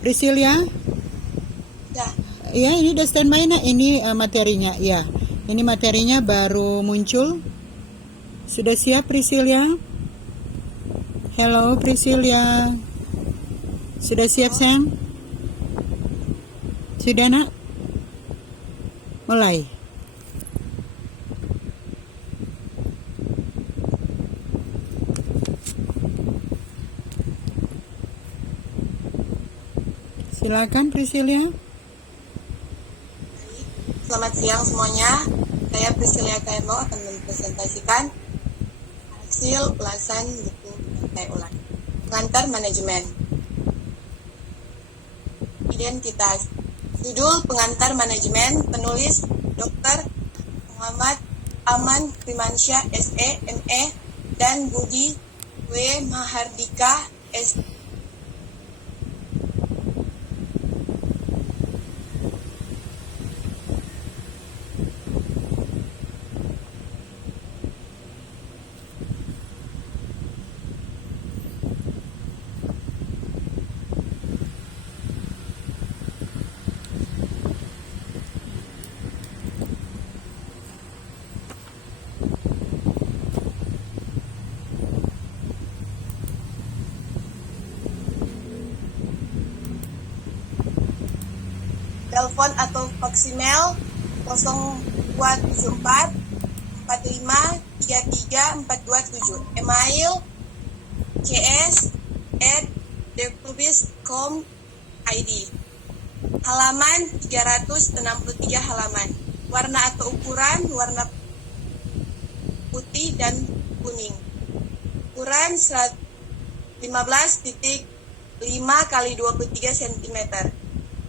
Priscilia? Ya, Ya, ini udah standby nak. Ini materinya. Ya, ini materinya baru muncul. Sudah siap Priscilia? Hello Priscilia. Sudah siap sayang? Sudah nak? Mulai. Silakan Priscilia. selamat siang semuanya. Saya Priscilia Kairlo akan mempresentasikan hasil ulasan buku pengantar ulang. Pengantar manajemen. Identitas. Judul pengantar manajemen penulis Dr. Muhammad Aman Firmansyah SE, ME dan Budi W. Mahardika S. Telepon atau voicemail 0274 45 33 427. Email cs@deklubis.com.id. Halaman 363 halaman. Warna atau ukuran warna putih dan kuning. Ukuran 15.5 kali 23 cm.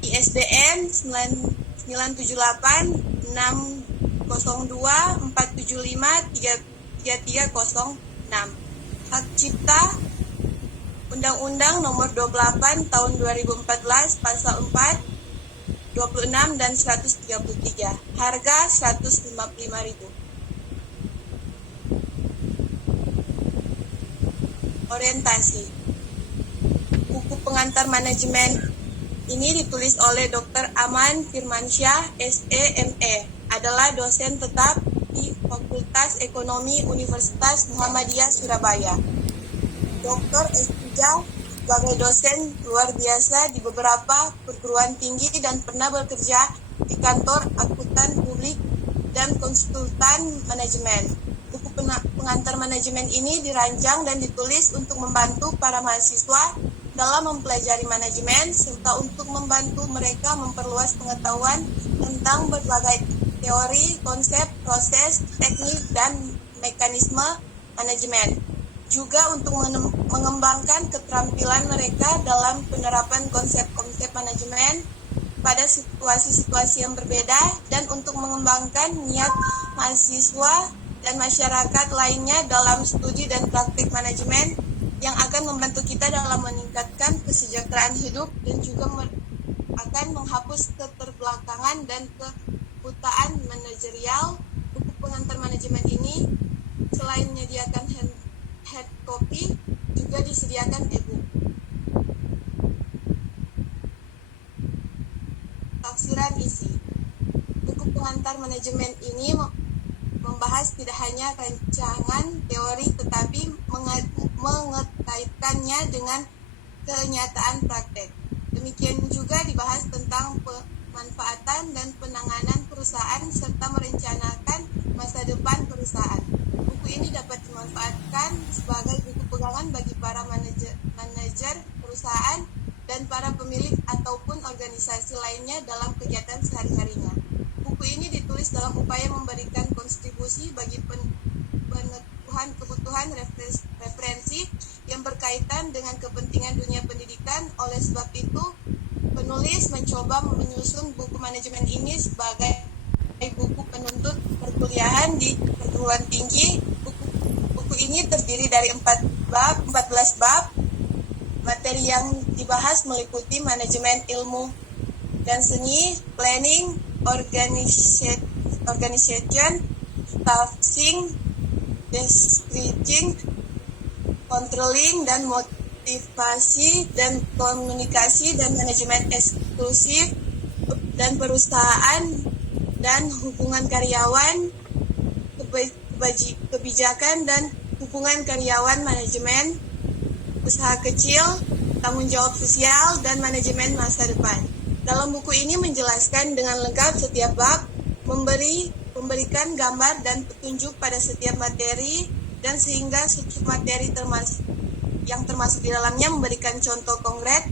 ISBN 978 602 475 3306. Hak cipta Undang-Undang Nomor 28 Tahun 2014 Pasal 4, 26 dan 133. Harga 155.000. Orientasi. Buku pengantar manajemen ini ditulis oleh Dr. Aman Firmansyah SE, ME, adalah dosen tetap di Fakultas Ekonomi Universitas Muhammadiyah Surabaya. Dr. S3 sebagai dosen luar biasa di beberapa perguruan tinggi dan pernah bekerja di kantor akuntan publik dan konsultan manajemen. Buku pengantar manajemen ini dirancang dan ditulis untuk membantu para mahasiswa dalam mempelajari manajemen serta untuk membantu mereka memperluas pengetahuan tentang berbagai teori, konsep, proses, teknik, dan mekanisme manajemen. Juga untuk mengembangkan keterampilan mereka dalam penerapan konsep-konsep manajemen pada situasi-situasi yang berbeda dan untuk mengembangkan niat mahasiswa dan masyarakat lainnya dalam studi dan praktik manajemen yang akan membantu kita dalam meningkatkan kesejahteraan hidup dan juga akan menghapus keterbelakangan dan kebutaan manajerial. Buku pengantar manajemen ini selain menyediakan hard copy juga disediakan e-book. Tafsiran isi. Buku pengantar manajemen ini membahas tidak hanya rancangan teori tetapi mengkaitkannya dengan kenyataan praktek. Demikian juga dibahas tentang pemanfaatan dan penanganan perusahaan serta merencanakan masa depan perusahaan. Buku ini dapat dimanfaatkan sebagai buku pegangan bagi para manajer perusahaan dan para pemilik ataupun organisasi lainnya dalam kegiatan sehari-harinya. Buku ini ditulis dalam upaya memberikan kontribusi bagi kebutuhan referensi yang berkaitan dengan kepentingan dunia pendidikan. Oleh sebab itu, penulis mencoba menyusun buku manajemen ini sebagai buku penuntut perkuliahan di perguruan tinggi. Buku ini terdiri dari 14 bab. Materi yang dibahas meliputi manajemen ilmu dan seni, planning, organization, staffing, descripting, controlling, dan motivasi dan komunikasi dan manajemen eksklusif dan perusahaan dan hubungan karyawan, kebijakan dan hubungan karyawan, manajemen usaha kecil, tanggung jawab sosial, dan manajemen masa depan. Dalam buku ini menjelaskan dengan lengkap setiap bab, memberikan gambar dan petunjuk pada setiap materi, dan sehingga submateri yang termasuk di dalamnya memberikan contoh konkret.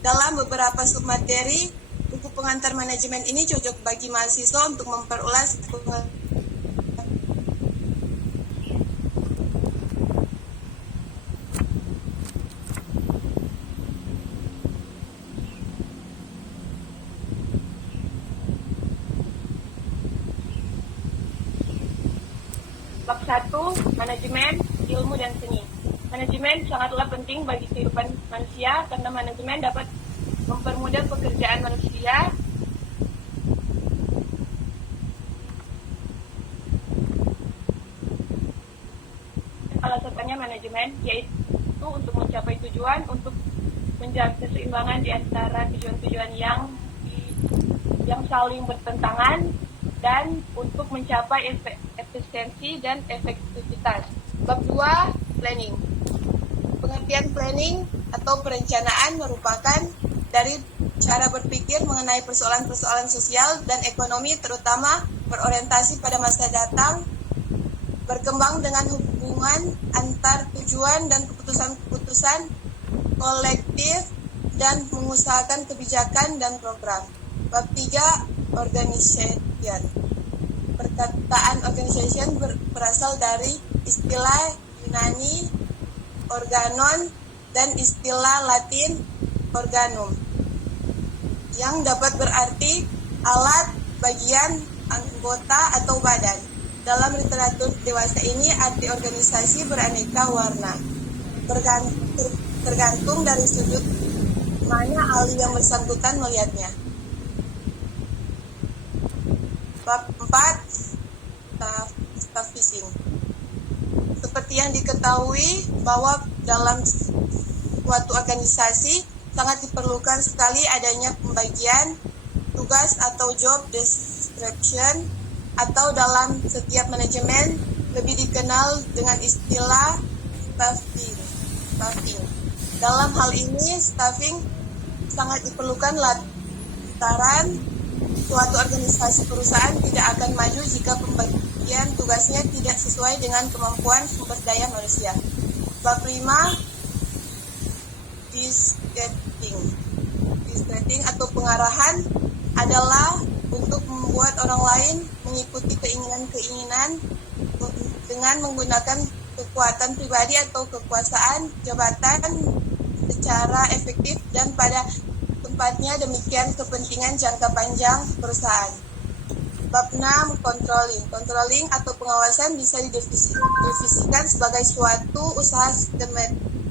Dalam beberapa submateri, buku pengantar manajemen ini cocok bagi mahasiswa untuk memperulas Bab 1, manajemen, ilmu dan seni. Manajemen sangatlah penting bagi kehidupan manusia karena manajemen dapat mempermudah pekerjaan manusia. Salah satunya manajemen yaitu untuk mencapai tujuan, untuk menjaga keseimbangan di antara tujuan-tujuan yang saling bertentangan, dan untuk mencapai efisiensi dan efektivitas. Bab 2, planning. Pengertian planning atau perencanaan merupakan dari cara berpikir mengenai persoalan-persoalan sosial dan ekonomi, terutama berorientasi pada masa datang, berkembang dengan hubungan antar tujuan dan keputusan-keputusan kolektif, dan mengusahakan kebijakan dan program. Bab 3, organization. Perkataan organization berasal dari istilah Yunani organon dan istilah Latin organum, yang dapat berarti alat, bagian, anggota, atau badan. Dalam literatur dewasa ini, arti organisasi beraneka warna, tergantung dari sudut mana ahli yang bersangkutan melihatnya. Bab 4, staff fishing. Seperti yang diketahui bahwa dalam suatu organisasi sangat diperlukan sekali adanya pembagian tugas atau job description, atau dalam setiap manajemen lebih dikenal dengan istilah staffing. Dalam hal ini, staffing sangat diperlukan lantaran suatu organisasi perusahaan tidak akan maju jika pembagian tugasnya tidak sesuai dengan kemampuan sumber daya manusia. Bab 5, Dictating atau pengarahan adalah untuk membuat orang lain mengikuti keinginan-keinginan dengan menggunakan kekuatan pribadi atau kekuasaan jabatan secara efektif dan pada tempatnya, demikian kepentingan jangka panjang perusahaan. Bab 6, controlling atau pengawasan bisa didefinisikan sebagai suatu usaha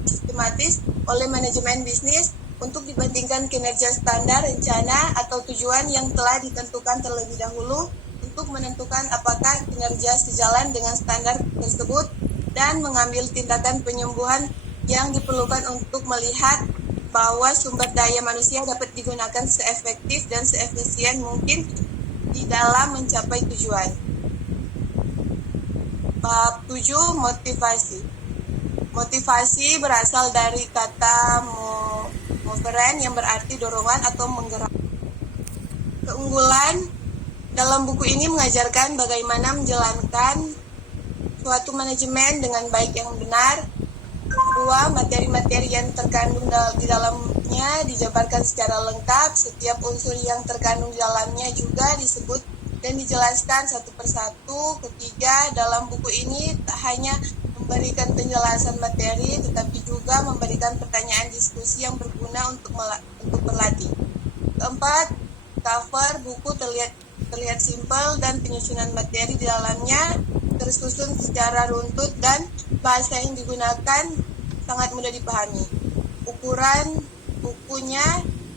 sistematis oleh manajemen bisnis untuk dibandingkan kinerja standar, rencana, atau tujuan yang telah ditentukan terlebih dahulu untuk menentukan apakah kinerja sejalan dengan standar tersebut dan mengambil tindakan penyembuhan yang diperlukan untuk melihat bahwa sumber daya manusia dapat digunakan seefektif dan seefisien mungkin di dalam mencapai tujuan. Bab 7, motivasi. Motivasi berasal dari kata moveren yang berarti dorongan atau menggerak. Keunggulan dalam buku ini mengajarkan bagaimana menjalankan suatu manajemen dengan baik yang benar. 2, materi-materi yang terkandung di dalamnya dijabarkan secara lengkap. Setiap unsur yang terkandung di dalamnya juga disebut dan dijelaskan satu persatu. 3, dalam buku ini tak hanya memberikan penjelasan materi, tetapi juga memberikan pertanyaan diskusi yang berguna untuk berlatih. 4, cover buku terlihat simpel dan penyusunan materi di dalamnya tersusun secara runtut dan bahasa yang digunakan sangat mudah dipahami. Ukuran bukunya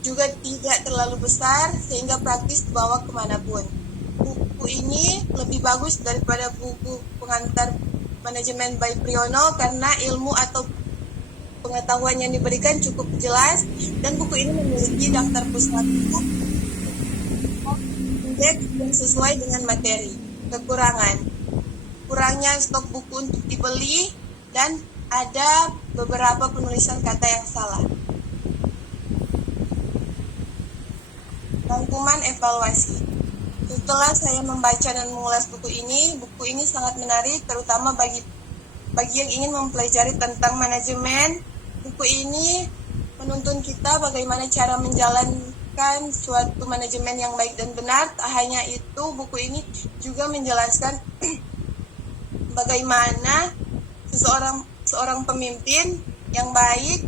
juga tidak terlalu besar sehingga praktis dibawa kemanapun. Buku ini lebih bagus daripada buku pengantar manajemen by Priyono karena ilmu atau pengetahuan yang diberikan cukup jelas dan buku ini memiliki daftar puslapnya indeks yang sesuai dengan materi. Kekurangan, kurangnya stok buku untuk dibeli dan ada beberapa penulisan kata yang salah. Rangkuman evaluasi. Setelah saya membaca dan mengulas buku ini sangat menarik, terutama bagi yang ingin mempelajari tentang manajemen. Buku ini menuntun kita bagaimana cara menjalankan suatu manajemen yang baik dan benar. Tak hanya itu, buku ini juga menjelaskan bagaimana seorang pemimpin yang baik.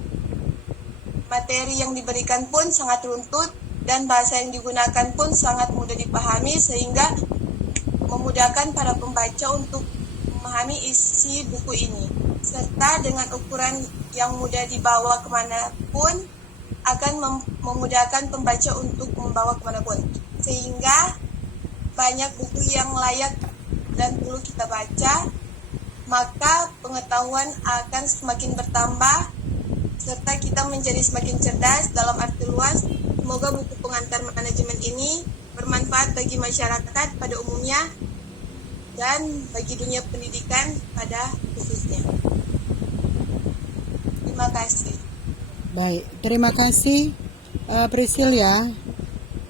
Materi yang diberikan pun sangat runtut dan bahasa yang digunakan pun sangat mudah dipahami, sehingga memudahkan para pembaca untuk memahami isi buku ini. Serta dengan ukuran yang mudah dibawa kemanapun, akan memudahkan pembaca untuk membawa kemanapun. Sehingga banyak buku yang layak dan perlu kita baca, maka pengetahuan akan semakin bertambah, serta kita menjadi semakin cerdas. Dalam arti luas, semoga buku pengantar manajemen ini bermanfaat bagi masyarakat pada umumnya dan bagi dunia pendidikan pada khususnya. Terima kasih. Baik, terima kasih Priscilia.